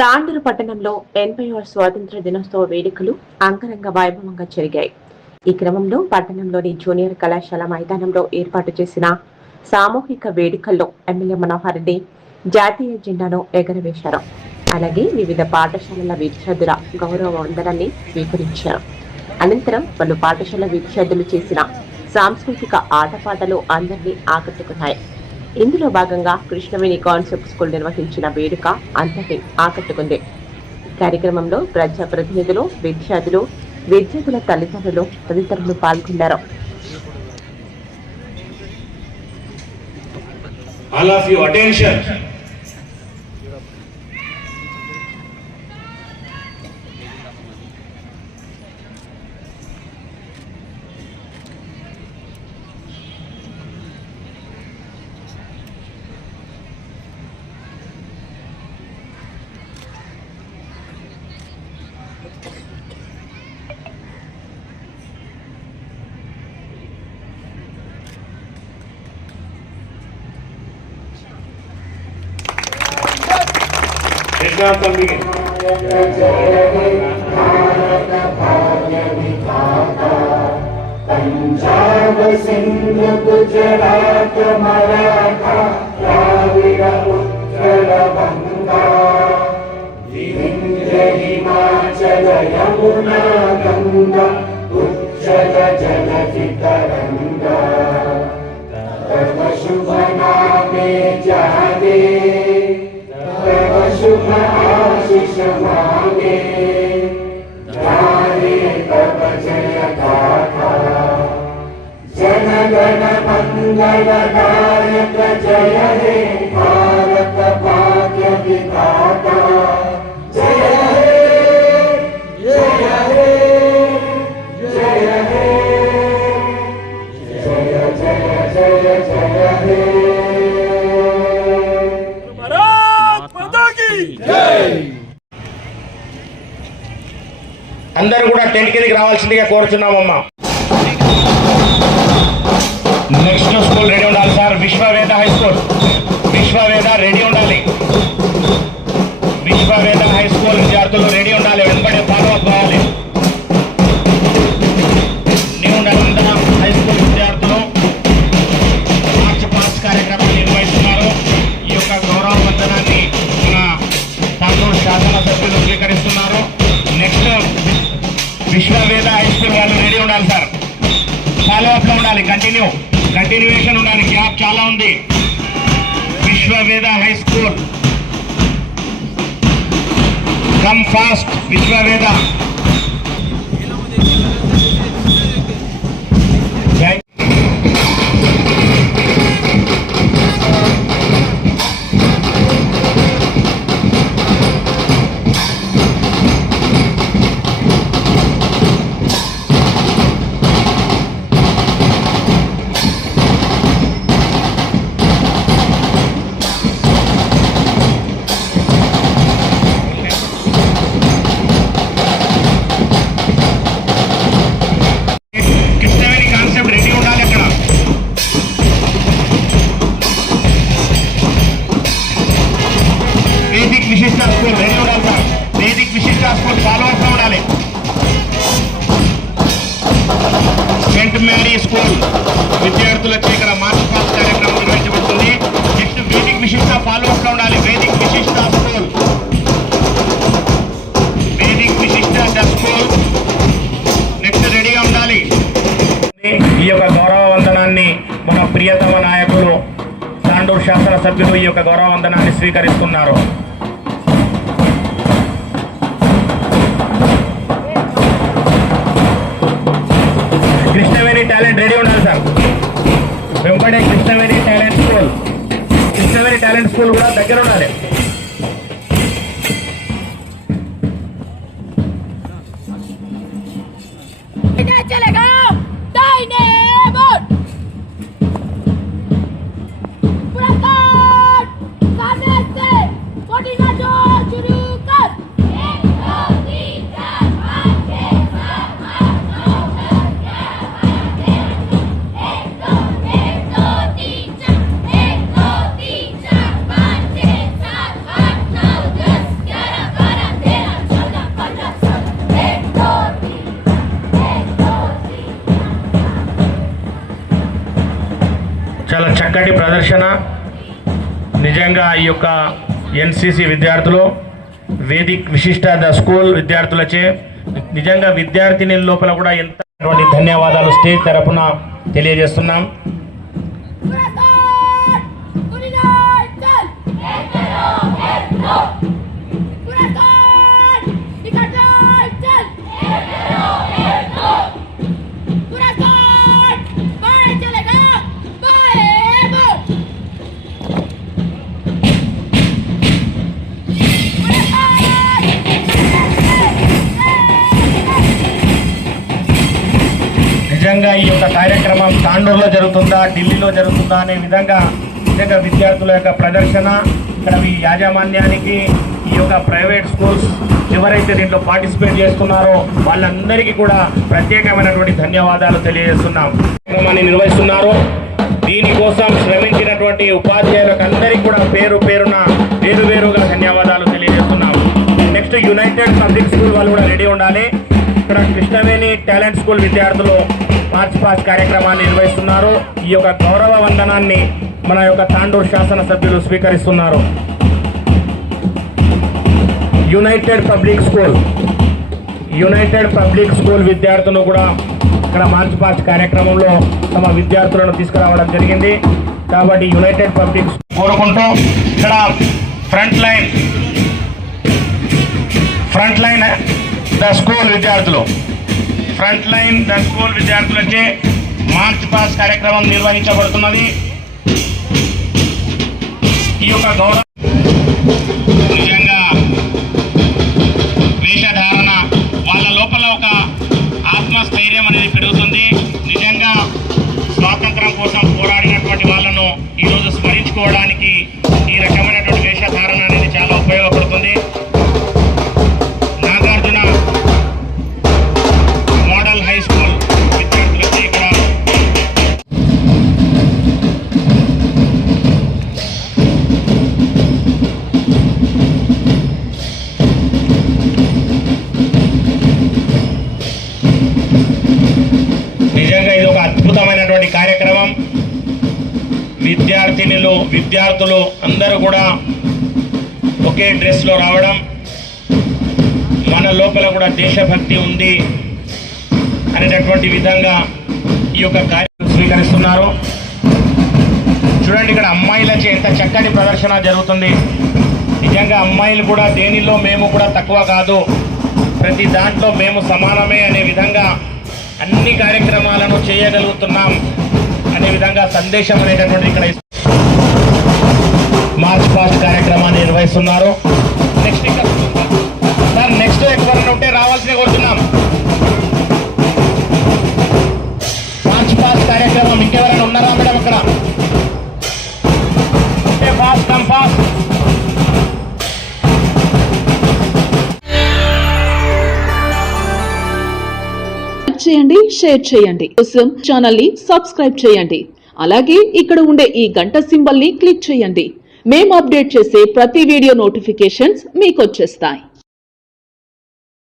తాండూరు పట్టణంలో 80వ స్వాతంత్ర దినోత్సవ వేడుకలు అంగరంగ వైభవంగా జరిగాయి. ఈ క్రమంలో పట్టణంలోని జూనియర్ కళాశాల మైదానంలో ఏర్పాటు చేసిన సామూహిక వేడుకల్లో ఎమ్మెల్యే మనోహర్ రెడ్డి జాతీయ జెండాను ఎగరవేశారు. అలాగే వివిధ పాఠశాలల విద్యార్థుల గౌరవ వందనాన్ని స్వీకరించారు. అనంతరం పలు పాఠశాల విద్యార్థులు చేసిన సాంస్కృతిక ఆటపాటలు అందరినీ ఆకట్టుకున్నాయి. ఇందులో భాగంగా కృష్ణవేణి కాన్సెప్ట్ స్కూల్ నిర్వహించిన వేడుక అందరినీ ఆకట్టుకుంది. కార్యక్రమంలో ప్రజాప్రతినిధులు, విద్యార్థుల తల్లిదండ్రులు తదితరులు పాల్గొన్నారు. All of you attention. Punjab Sindh Gujarat Maratha Dravida Utkal बंगा विंध्य हिमाचल यमुना गंगा उच्चल जलधि तरंगा तव शुभ नामे जागे तव शुभ आशीष मांगे गाये तव जय गाथा जन गण मंगल दायक जय हे भारत भाग्य विधाता जय हे जय हे जय हे जय जय जय जय हे అందరూ కూడా టెంట్ కిందకి రావాల్సిందిగా కోరుచున్నామమ్మా. నెక్స్ట్ స్కూల్ రెడీ ఉండాలి sir. Vishwaveda high school, Vishwaveda ready ఉండాలి. విశ్వవేద హై స్కూల్ విద్యార్థులు రెడీ ఉండాలి. వెంబడి ఫాలో అప్ కావాలి. న్యూ నలంద హై స్కూల్ విద్యార్థులు మార్చ్ పాస్ కార్యక్రమాన్ని నిర్వహిస్తున్నారు. ఈ యొక్క గౌరవ వందనాన్ని మన తాండూరు శాసనసభ్యులు స్వీకరిస్తున్నారు. నెక్స్ట్ విశ్వవేద హై స్కూల్ వాళ్ళు రెడీ ఉండాలి సార్. ఫాలో అప్ లో ఉండాలి. కంటిన్యూయేషన్ ఉండాలి. గ్యాప్ చాలా ఉంది. Vishwaveda high school come fast. Vishwaveda విశిష్ట స్కూల్ రెడీ ఉండాలి సార్. వేదిక్ విశిష్ట స్కూల్ ఫాలో అప్ ఉండాలి. సెంట్ మేరీ స్కూల్ విద్యార్థులచే ఇక్కడ మార్చ్ పాస్ కార్యక్రమం నిర్వహించబడుతుంది. నెక్స్ట్ వేదిక్ విశిష్ట ఫాలో అప్ లో ఉండాలి. వేదిక్ విశిష్ట స్కూల్, వేదిక్ విశిష్ట స్కూల్ నెక్స్ట్ రెడీగా ఉండాలి. ఈ యొక్క గౌరవ వందనాన్ని మన ప్రియతమ నాయకులు తాండూరు శాసనసభ్యులు ఈ యొక్క గౌరవ వందనాన్ని స్వీకరిస్తున్నారు. కృష్ణవేణి టాలెంట్ రెడీ ఉండాలి సార్. వెంపడే కృష్ణవేణి టాలెంట్ స్కూల్ కూడా దగ్గర ఉండాలి. చక్కటి ప్రదర్శన. నిజంగా ఈ యొక్క ఎన్సిసి విద్యార్థులు, వేదిక్ విశిష్ట ద స్కూల్ విద్యార్థులచే నిజంగా విద్యార్థిని లోపల కూడా ఎంత ధన్యవాదాలు స్టేజ్ తరపున తెలియజేస్తున్నాం. నిజంగా ఈ యొక్క కార్యక్రమం తాండూరులో జరుగుతుందా, ఢిల్లీలో జరుగుతుందా అనే విధంగా నిజంగా విద్యార్థుల యొక్క ప్రదర్శన, ఇక్కడ ఈ యాజమాన్యానికి, ఈ యొక్క ప్రైవేట్ స్కూల్స్ ఎవరైతే దీంట్లో పార్టిసిపేట్ చేస్తున్నారో వాళ్ళందరికీ కూడా ప్రత్యేకమైనటువంటి ధన్యవాదాలు తెలియజేస్తున్నాం. కార్యక్రమాన్ని నిర్వహిస్తున్నారు. దీనికోసం శ్రమించినటువంటి ఉపాధ్యాయులకు అందరికీ కూడా పేరు పేరున వేరువేరుగా ధన్యవాదాలు తెలియజేస్తున్నాం. నెక్స్ట్ యునైటెడ్ పబ్లిక్ స్కూల్ వాళ్ళు కూడా రెడీ ఉండాలి. ఇక్కడ కృష్ణవేణి టాలెంట్ స్కూల్ విద్యార్థులు మార్చ్ పాస్ట్ కార్యక్రమాన్ని నిర్వహిస్తున్నారు. ఈ యొక్క గౌరవ వందనాన్ని మన యొక్క తాండూరు శాసనసభ్యులు స్వీకరిస్తున్నారు. యునైటెడ్ పబ్లిక్ స్కూల్ విద్యార్థులు కూడా ఇక్కడ మార్చ్ పాస్ట్ కార్యక్రమంలో తమ విద్యార్థులను తీసుకురావడం జరిగింది. కాబట్టి యునైటెడ్ పబ్లిక్ కోరుకుంటూ ఇక్కడ ఫ్రంట్ లైన్ ద స్కూల్ విద్యార్థులచే మార్చ్ పాస్ట్ కార్యక్రమం నిర్వహించబడుతున్నది. ఈ యొక్క గౌరవ నిజంగా వేషధారణ వాళ్ళ లోపల ఒక ఆత్మస్థైర్యం అనేది పెరుగుతుంది. నిజంగా స్వాతంత్రం కోసం పోరాడినటువంటి వాళ్ళను ఈరోజు స్మరించుకోవడానికి ఈ రకమైనటువంటి వేషధారణ అనేది చాలా ఉపయోగపడుతుంది. నాగార్జున మోడల్ హై స్కూల్ విద్యార్థులకి ఇక్కడ నిజంగా ఇది ఒక అద్భుతమైనటువంటి కార్యక్రమం. విద్యార్థులు అందరూ కూడా ఒకే డ్రెస్లో రావడం, మన లోపల కూడా దేశభక్తి ఉంది అనేటటువంటి విధంగా ఈ యొక్క కార్యక్రమం స్వీకరిస్తున్నారు. చూడండి, ఇక్కడ అమ్మాయిలచే ఎంత చక్కటి ప్రదర్శన జరుగుతుంది. నిజంగా అమ్మాయిలు కూడా దేనిలో మేము కూడా తక్కువ కాదు, ప్రతి దాంట్లో మేము సమానమే అనే విధంగా అన్ని కార్యక్రమాలను చేయగలుగుతున్నాం అనే విధంగా సందేశం అనేటటువంటి ఇక్కడ మార్చ్ పాస్ట్ కార్యక్రమాన్ని నిర్వహిస్తున్నారు. నెక్స్ట్ ఎవరైనా ఉంటే రావాల్సిన కోరుతున్నాం. మార్చ్ పాస్ట్ కార్యక్రమం ఇంకెవరైనా ఉన్నారా మేడం? అక్కడ ఫాస్ట్ కమ్ ఫాస్ట్. చేయండి, షేర్ చేయండి. కోసం ఛానల్ ని సబ్స్క్రైబ్ చేయండి. అలాగే ఇక్కడ ఉండే ఈ గంట సింబల్ ని క్లిక్ చేయండి. మేము అప్డేట్ చేసే ప్రతి వీడియో నోటిఫికేషన్స్ మీకు వచ్చేస్తాయి.